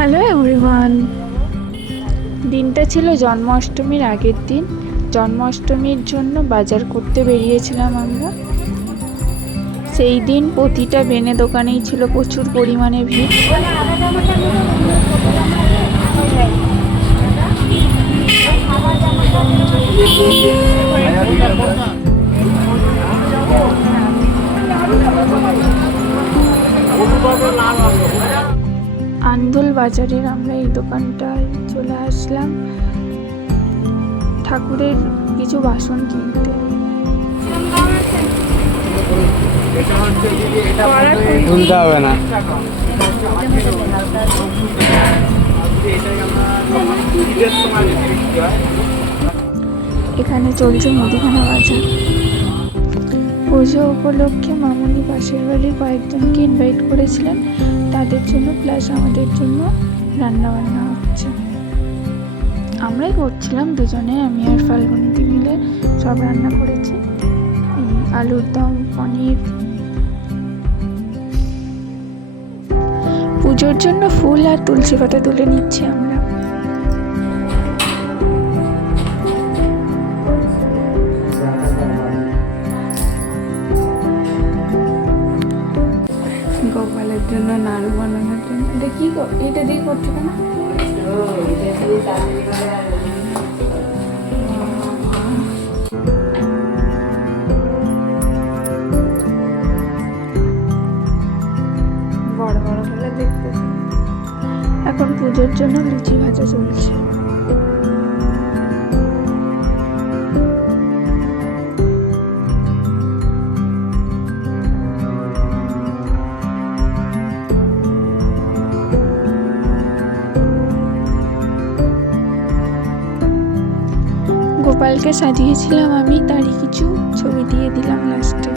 Hello everyone. দিনটা ছিল জন্মাষ্টমীর আগের দিন। জন্মাষ্টমীর জন্য বাজার করতে বেরিয়েছিলাম আমরা। সেই দিন প্রতিটা বেনে দোকানেই ছিল প্রচুর পরিমাণে ভিড়। আন্দোল বাজারের আমরা এই দোকানটায় চলে আসলাম ঠাকুরের কিছু বাসন কিনতে। তুলতে হবে না। এখানে চলছে মুদিখানা বাজার। পুজো উপলক্ষে মামুনি পাশের বাড়ির কয়েকজনকে ইনভাইট করেছিলেন, তাদের জন্য প্লাস আমাদের জন্য রান্না বান্না হচ্ছে। আমরাই করছিলাম দুজনে, আমি আর ফাল্গুনিদি মিলে সব রান্না করেছি। আলুর দম, পনির। পুজোর জন্য ফুল আর তুলসী পাতা তুলে নিচ্ছি আমরা। গোপালের জন্য নাড়ু বানানোর জন্য এটা কি এটা দিয়ে করছো কেন? বড় বড় হলে দেখতেছি। এখন পুজোর জন্য লুচি ভাজা চলছে। গোপালকে সাজিয়েছিলাম আমি, তারই কিছু ছবি দিয়ে দিলাম লাস্টে।